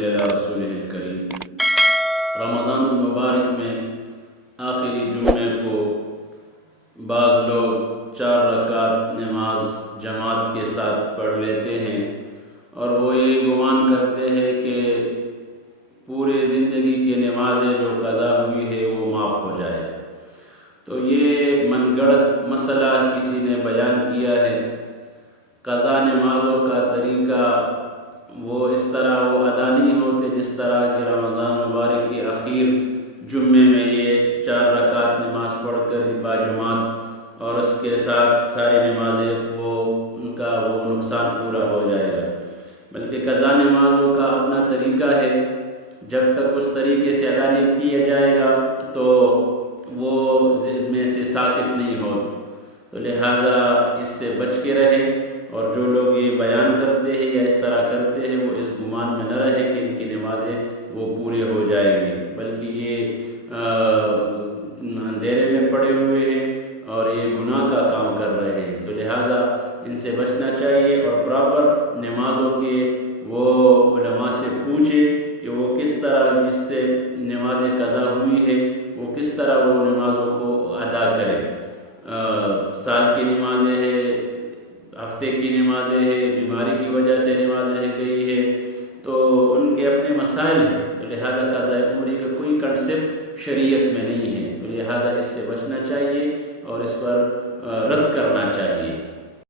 صلی علی رسول الکریم۔ رمضان المبارک میں آخری جمعے کو بعض لوگ 4 رکعت نماز جماعت کے ساتھ پڑھ لیتے ہیں اور وہ یہ گمان کرتے ہیں کہ پورے زندگی کی نمازیں جو قضا ہوئی ہے وہ معاف ہو جائے۔ تو یہ من گڑت مسئلہ کسی نے بیان کیا ہے۔ قضا نمازوں کا طریقہ وہ اس طرح وہ ادا نہیں ہوتے جس طرح کہ رمضان مبارک کے اخیر جمعے میں یہ 4 رکعت نماز پڑھ کر باجماعت اور اس کے ساتھ ساری نمازیں ان کا نقصان پورا ہو جائے گا، بلکہ قضا نمازوں کا اپنا طریقہ ہے۔ جب تک اس طریقے سے ادا نہیں کیا جائے گا تو وہ ذہن میں سے ساقط نہیں ہوتی، تو لہٰذا اس سے بچ کے رہے، اور جو لوگ یہ بیان کرتے ہیں یا اس طرح کرتے ہیں وہ اس گمان میں نہ رہے کہ ان کی نمازیں وہ پورے ہو جائیں گے، بلکہ یہ اندھیرے میں پڑے ہوئے ہیں اور یہ گناہ کا کام کر رہے ہیں۔ تو لہٰذا ان سے بچنا چاہیے اور پراپر نمازوں کے وہ علماء سے پوچھیں کہ وہ کس طرح جس سے نمازیں قضا ہوئی ہے وہ کس طرح وہ نمازوں کو ادا کرے۔ سال کی نمازیں ہیں، ہفتے کی نمازیں ہیں، بیماری کی وجہ سے نماز رہ گئی ہے، تو ان کے اپنے مسائل ہیں، تو لہٰذا قضاء عمری کا کوئی کنسپٹ شریعت میں نہیں ہے، تو لہٰذا اس سے بچنا چاہیے اور اس پر رد کرنا چاہیے۔